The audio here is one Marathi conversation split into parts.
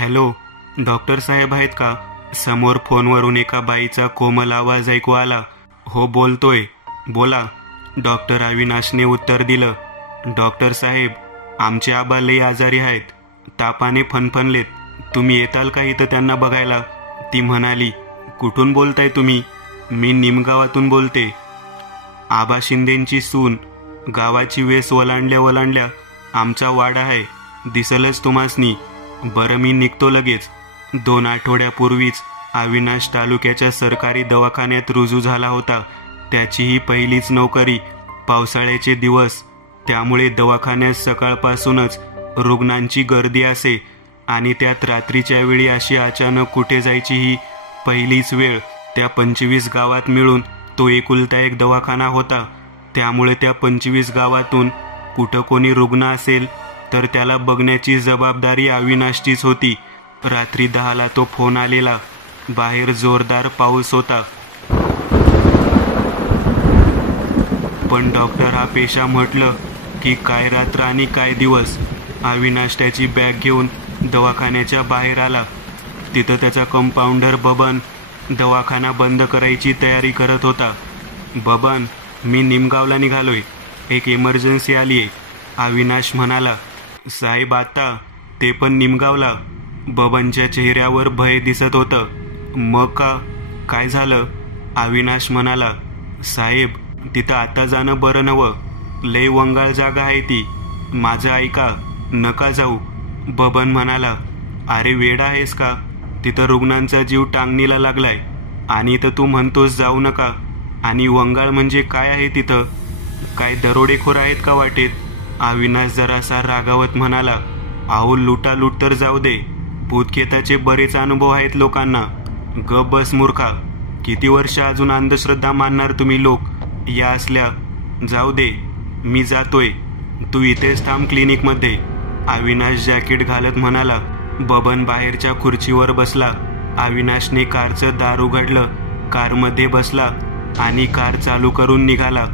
हॅलो, डॉक्टर साहेब आहेत का? समोर फोनवरून एका बाईचा कोमल आवाज ऐकू आला. हो, बोलतोय, बोला. डॉक्टर अविनाशने उत्तर दिलं. डॉक्टर साहेब, आमचे आबा लई आजारी आहेत, तापाने फणफणलेत. तुम्ही येताल का इथं त्यांना बघायला? ती म्हणाली. कुठून बोलताय तुम्ही? मी निमगावातून बोलते. आबा शिंदेंची सून. गावाची वेस ओलांडल्या आमचा वाडा आहे, दिसलच तुम्हासनी. बरं, मी निघतो लगेच. 2 आठवड्यापूर्वीच अविनाश तालुक्याच्या सरकारी दवाखान्यात रुजू झाला होता. त्याची ही पहिलीच नोकरी. पावसाळ्याचे दिवस, त्यामुळे दवाखान्यात सकाळपासूनच रुग्णांची गर्दी असे आणि त्यात रात्रीच्या वेळी अशी अचानक कुठे जायची ही पहिलीच वेळ. त्या 25 गावात मिळून तो एकुलता एक दवाखाना होता. त्यामुळे त्या 25 गावातून कुठं कोणी रुग्ण असेल तर त्याला बघण्याची जबाबदारी अविनाशचीच होती. रात्री 10ला तो फोन आलेला. बाहेर जोरदार पाऊस होता, पण डॉक्टर हा पेशा म्हटलं की काय रात्र आणि काय दिवस. अविनाश त्याची बॅग घेऊन दवाखान्याच्या बाहेर आला. तिथं त्याचा कंपाऊंडर बबन दवाखाना बंद करायची तयारी करत होता. बबन, मी निमगावला निघालोय, एक इमर्जन्सी आलीये. अविनाश म्हणाला. साहेब, आता? ते पण निमगावला? बबनच्या चेहऱ्यावर भय दिसत होतं. मग का, काय झालं? अविनाश म्हणाला. साहेब, तिथं आता जाणं बरं नवं, लय वंगाळ जागा आहे ती. माझं ऐका, नका जाऊ. बबन म्हणाला. अरे वेडा आहेस का? तिथं रुग्णांचा जीव टांगणीला लागलाय आणि इथं तू म्हणतोस जाऊ नका. आणि वंगाळ म्हणजे काय आहे तिथं? काय दरोडेखोर आहेत का वाटेत? अविनाश जरासा रागावत म्हणाला. अहो, लुटालूट तर जाऊ दे, भूतखेताचे बरेच अनुभव आहेत लोकांना. गप बस मूर्खा. किती वर्ष अजून अंधश्रद्धा मानणार तुम्ही लोक? या असल्या. जाऊ दे, मी जातोय, तू इथेच थांब क्लिनिकमध्ये. अविनाश जॅकेट घालत म्हणाला. बबन बाहेरच्या खुर्चीवर बसला. अविनाशने कारचं दार उघडलं, कारमध्ये बसला आणि कार चालू करून निघाला.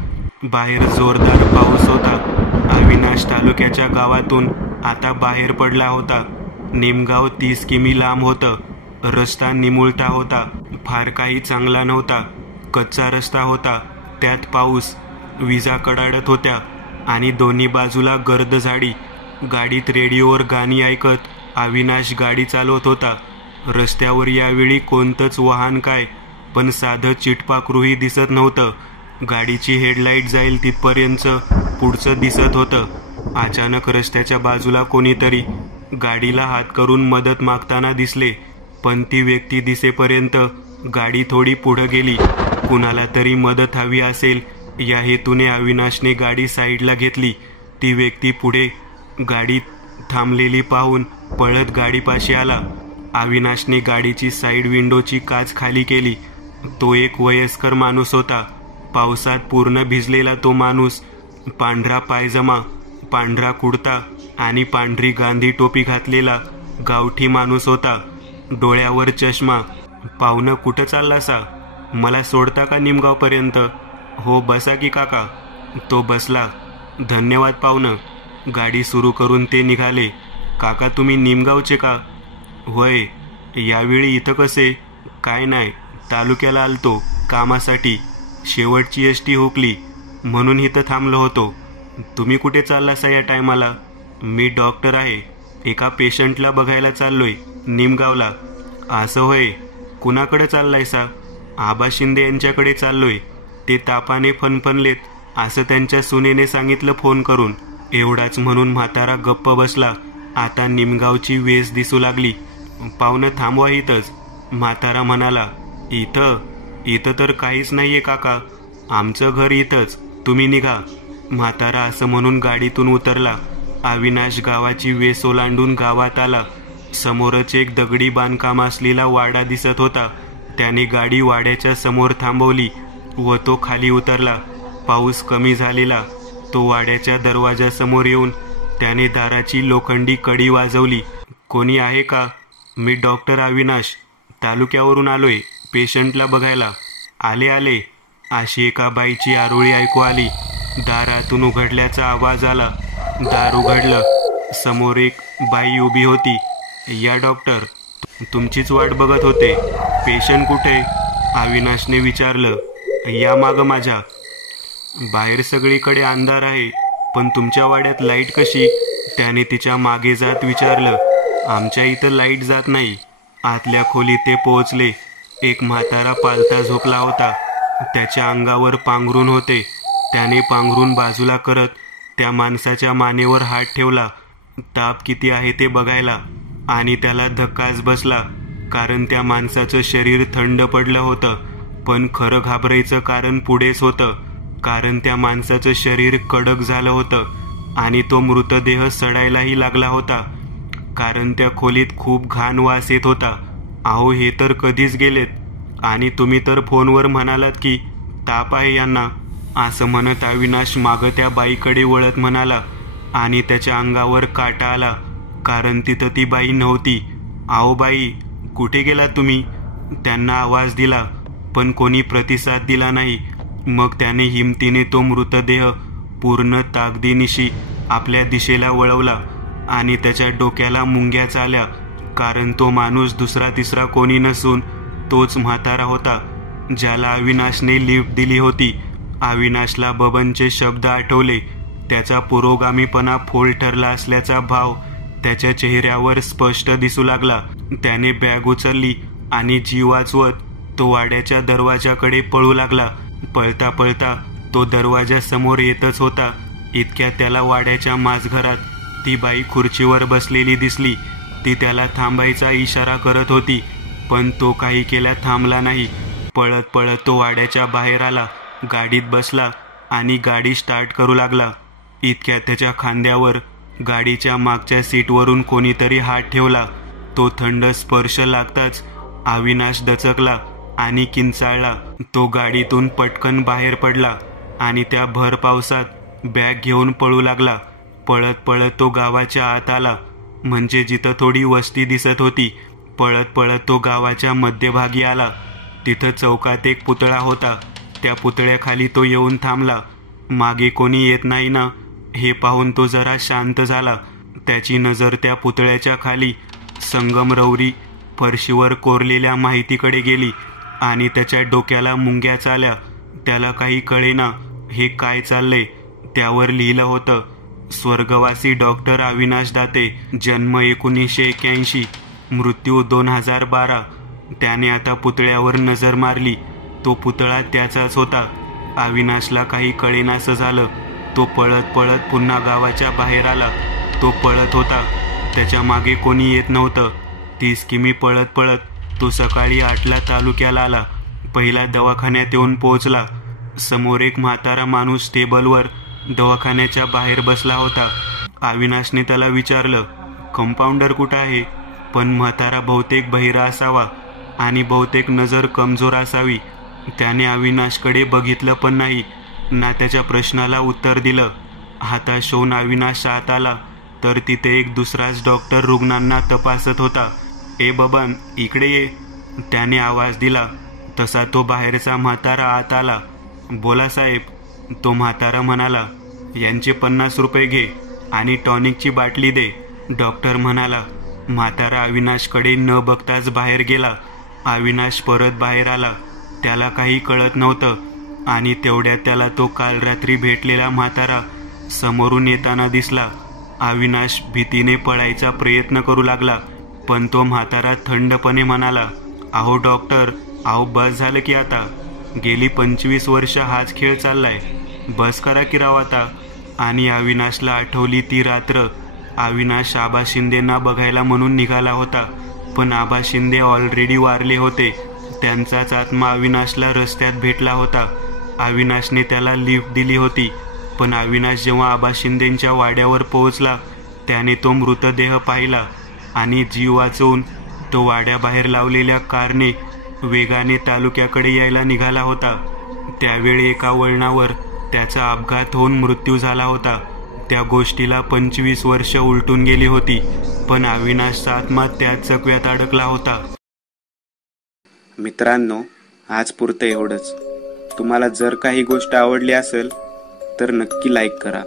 बाहेर जोरदार पाऊस होता. अविनाश तालुक्याच्या गावातून आता बाहेर पडला होता. निमगाव 30 किमी लांब होतं. रस्ता निमुळता होता, फार काही चांगला नव्हता. कच्चा रस्ता होता, त्यात पाऊस. विजा कडाडत होत्या आणि दोन्ही बाजूला गर्द झाडी. गाडीत रेडिओवर गाणी ऐकत अविनाश गाडी चालवत होता. रस्त्यावर यावेळी कोणतंच वाहन काय, पण साधं चिटपाखरूही दिसत नव्हतं. गाडीची हेडलाईट जाईल तिथपर्यंत पुढचं दिसत होतं. अचानक रस्त्याच्या बाजूला कोणीतरी गाडीला हात करून मदत मागताना दिसले, पण ती व्यक्ती दिसेपर्यंत गाडी थोडी पुढं गेली. कुणाला तरी मदत हवी असेल या हेतूने अविनाशने गाडी साईडला घेतली. ती व्यक्ती पुढे गाडी थांबलेली पाहून पळत गाडीपाशी आला. अविनाशने गाडीची साईड विंडोची काच खाली केली. तो एक वयस्कर माणूस होता. पावसात पूर्ण भिजलेला तो माणूस. पांढरा पायजमा, पांढरा कुर्ता आणि पांढरी गांधी टोपी घातलेला गावठी माणूस होता. डोळ्यावर चष्मा. पाहुणं, कुठं चाललासा? मला सोडता का निमगावपर्यंत? हो, बसा की काका. तो बसला. धन्यवाद पाहुणं. गाडी सुरू करून ते निघाले. काका, तुम्ही निमगावचे का? होय. यावेळी इथं कसे? काय नाही, तालुक्याला आलतो कामासाठी. शेवटची एसटी हुकली म्हणून इथं थांबलो होतो. तुम्ही कुठे चाललासा या टायमाला? मी डॉक्टर आहे, एका पेशंटला बघायला चाललोय निमगावला. असं होय. कुणाकडे चाललायसा? आबा शिंदे यांच्याकडे चाललोय. ते तापाने फणफणलेत असं त्यांच्या सुनेने सांगितलं फोन करून. एवढाच म्हणून म्हातारा गप्प बसला. आता निमगावची वेस दिसू लागली. पाहुणं, थांबवा इथंच. म्हातारा म्हणाला. इथं तर काहीच नाहीये काका, आमचं घर इथंच, तुम्ही निघा. म्हातारा असं म्हणून गाडीतून उतरला. अविनाश गावाची वेस ओलांडून गावात आला. समोरच एक दगडी बांधकाम असलेला वाडा दिसत होता. त्याने गाडी वाड्याच्या समोर थांबवली व तो खाली उतरला. पाऊस कमी झालेला. तो वाड्याच्या दरवाजासमोर येऊन त्याने दाराची लोखंडी कडी वाजवली. कोणी आहे का? मी डॉक्टर अविनाश, तालुक्यावरून आलोय पेशंटला बघायला. आले अशी एका बाईची आरोळी ऐकू आली. दारातून उघडल्याचा आवाज आला. दार उघडलं. समोर एक बाई उभी होती. या डॉक्टर, तुमचीच वाट बघत होते. पेशंट कुठे? अविनाशने विचारलं. या मागं माझ्या. बाहेर सगळीकडे अंधार आहे, पण तुमच्या वाड्यात लाईट कशी? त्याने तिच्या मागे जात विचारलं. आमच्या इथं लाईट जात नाही. आतल्या खोलीत ते पोहोचले. एक म्हातारा पालथा झोपला होता. त्याच्या अंगावर पांघरून होते. त्याने पांघरून बाजूला करत त्या माणसाच्या मानेवर हात ठेवला, ताप किती आहे ते बघायला. आणि त्याला धक्काच बसला, कारण त्या माणसाचं शरीर थंड पडलं होतं. पण खरं घाबरायचं कारण पुढेच होतं, कारण त्या माणसाचं शरीर कडक झालं होतं आणि तो मृतदेह सडायलाही लागला होता, कारण त्या खोलीत खूप घाण वास येत होता. अहो, हे तर कधीच गेलेत, आणि तुम्ही तर फोनवर म्हणालात की ताप आहे यांना. असं म्हणत अविनाश मागं त्या बाईकडे वळत म्हणाला, आणि त्याच्या अंगावर काटा आला, कारण तिथं ती बाई नव्हती. अहो बाई, कुठे गेला तुम्ही? त्यांना आवाज दिला, पण कोणी प्रतिसाद दिला नाही. मग त्याने हिमतीने तो मृतदेह पूर्ण ताकदीनिशी आपल्या दिशेला वळवला, आणि त्याच्या डोक्याला मुंग्या आल्या, कारण तो माणूस दुसरा तिसरा कोणी नसून तोच म्हातारा होता, ज्याला अविनाशने लिफ्ट दिली होती. अविनाशला बबनचे शब्द आठवले. त्याचा पुरोगामीपणा फोल ठरला असल्याचा भाव त्याच्या चेहऱ्यावर स्पष्ट दिसू लागला. त्याने बॅग उचलली आणि जीव वाचवत तो वाड्याच्या दरवाजाकडे पळू लागला. पळता पळता तो दरवाजा समोर येतच होता. इतक्यात त्याला वाड्याच्या माझघरात ती बाई खुर्चीवर बसलेली दिसली. ती त्याला थांबायचा इशारा करत होती, पण तो काही केल्या थांबला नाही. पळत पळत तो वाड्याच्या बाहेर आला, गाडीत बसला आणि गाडी स्टार्ट करू लागला. इतक्यात त्याच्या खांद्यावर गाडीच्या मागच्या सीटवरून कोणीतरी हात ठेवला. तो थंड स्पर्श लागताच अविनाश दचकला आणि किंचाळला. तो गाडीतून पटकन बाहेर पडला आणि त्या भर पावसात बॅग घेऊन पळू लागला. पळत पळत तो गावाच्या आत आला, म्हणजे जिथं थोडी वस्ती दिसत होती. पळत पळत तो गावाच्या मध्यभागी आला. तिथं चौकात एक पुतळा होता. त्या पुतळ्याखाली तो येऊन थांबला. मागे कोणी येत नाही ना, हे पाहून तो जरा शांत झाला. त्याची नजर त्या पुतळ्याच्या खाली संगमरवरी फरशीवर कोरलेल्या माहितीकडे गेली, आणि त्याच्या डोक्याला मुंग्या आल्या. त्याला काही कळेना हे काय चाललंय. त्यावर लिहिलं होतं, स्वर्गवासी डॉक्टर अविनाश दाते, जन्म 1981, मृत्यू 2012. त्याने आता पुतळ्यावर नजर मारली. तो पुतळा त्याचाच होता. अविनाशला काही कळेनासं झालं. तो पळत पळत पुन्हा गावाच्या बाहेर आला. तो पळत होता, त्याच्या मागे कोणी येत नव्हतं. 30 किमी पळत पळत तो सकाळी 8ला तालुक्याला आला. पहिला दवाखान्यात येऊन पोहोचला. समोर एक म्हातारा माणूस टेबलवर दवाखान्याच्या बाहेर बसला होता. अविनाशने त्याला विचारलं, कंपाऊंडर कुठं आहे? पण म्हातारा बहुतेक बहिरा असावा आणि बहुतेक नजर कमजोर असावी. त्याने अविनाशकडे बघितलं पण नाही, ना त्याच्या प्रश्नाला उत्तर दिलं. हाताश होऊन अविनाश आत आला तर तिथे एक दुसराच डॉक्टर रुग्णांना तपासत होता. ए बबन, इकडे ये, त्याने आवाज दिला. तसा तो बाहेरचा म्हातारा आत आला. बोला साहेब, तो म्हातारा म्हणाला. यांचे 50 रुपये घे आणि टॉनिकची बाटली दे, डॉक्टर म्हणाला. म्हातारा अविनाशकडे न बघताच बाहेर गेला. अविनाश परत बाहेर आला. त्याला काही कळत नव्हतं, आणि तेवढ्यात त्याला तो काल रात्री भेटलेला म्हातारा समोरून येताना दिसला. अविनाश भीतीने पळायचा प्रयत्न करू लागला, पण तो म्हातारा थंडपणे म्हणाला, अहो डॉक्टर, अहो बस झालं की आता. गेली 25 वर्ष हाच खेळ चाललाय. बस करा की राव आता. आणि अविनाशला आठवली ती रात्र. अविनाश आबा शिंदेंना बघायला म्हणून निघाला होता, पण आबा शिंदे ऑलरेडी वारले होते. त्यांचाच आत्मा अविनाशला रस्त्यात भेटला होता. अविनाशने त्याला लिफ्ट दिली होती, पण अविनाश जेव्हा आबा शिंदेंच्या वाड्यावर पोहोचला, त्याने तो मृतदेह पाहिला आणि जीव वाचवून तो वाड्याबाहेर लावलेल्या कारने वेगाने तालुक्याकडे यायला निघाला होता. त्यावेळी एका वळणावर त्याचा अपघात होऊन मृत्यू झाला होता. त्या गोष्टीला 25 वर्ष उलटून गेली होती, पण अविनाशचा आत्मा त्याच चकव्यात अडकला होता. मित्रांनो, आज पुरतं एवढंच. तुम्हाला जर काही गोष्ट आवडली असेल तर नक्की लाईक करा.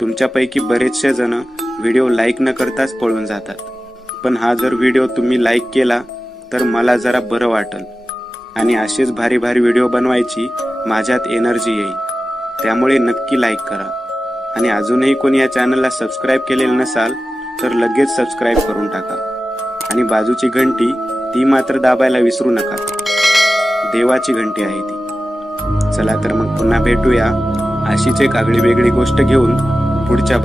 तुमच्यापैकी बरेचसे जण व्हिडिओ लाईक न करताच पळून जातात. पण हा जर व्हिडिओ तुम्ही लाईक केला तर मला जरा बरं वाटेल आणि असेच भारी भारी व्हिडिओ बनवायची माझ्यात एनर्जी येईल. त्यामुळे नक्की लाईक करा आणि अजूनही कोणी या चॅनलला सबस्क्राईब केलेलं नसाल तर लगेच सबस्क्राईब करून टाका आणि बाजूची घंटी ती मात्र दाबायला विसरू नका. देवाची घंटी आहे ती. चला तर मग पुन्हा भेटूया अशीच एक आगळी वेगळी गोष्ट घेऊन पुढच्या